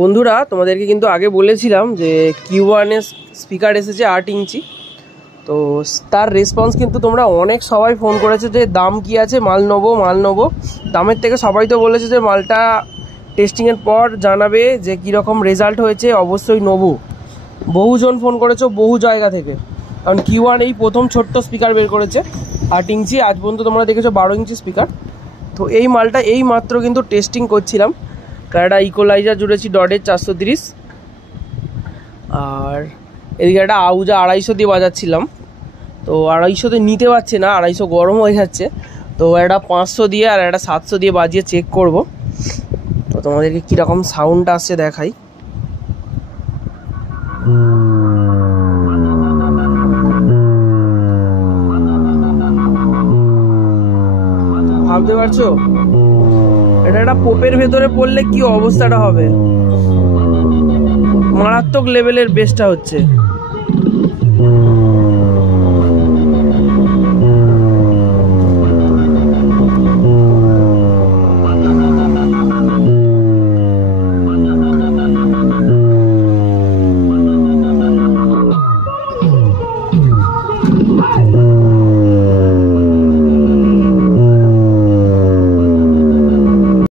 বন্ধুরা তোমাদেরকে কিন্তু আগে বলেছিলাম যে Q1 এর স্পিকার এসেছে 8 ইঞ্চি। তো তার রেসপন্স কিন্তু তোমরা অনেক সবাই ফোন করেছো যে দাম কি আছে, মাল নেবো। দামের থেকে সবাই তো বলেছে যে মালটা টেস্টিংয়ের পর জানাবে যে কীরকম রেজাল্ট হয়েছে, অবশ্যই নেবো। বহুজন ফোন করেছো বহু জায়গা থেকে, কারণ Q1 এই প্রথম ছোট্ট স্পিকার বের করেছে 8 ইঞ্চি। আজ পর্যন্ত তোমরা দেখেছো 12 ইঞ্চি স্পিকার। তো এই মালটা এই মাত্র কিন্তু টেস্টিং করছিলাম। একটা ইকোলাইজার জুড়েছি ডটের 430, আর এদিকে একটা আউজা 250 দিয়ে বাজাচ্ছিলাম। তো 250-তে নিতে পারছে না, 250 গরম হয়ে যাচ্ছে। তো একটা 500 দিয়ে আর একটা 700 দিয়ে বাজিয়ে চেক করব। তো তোমাদেরকে কীরকম সাউন্ড আসছে দেখাই। ভাবতে পারছো এটা একটা পোপের ভেতরে পড়লে কি অবস্থাটা হবে। মারাত্মক লেভেলের বেসটা হচ্ছে।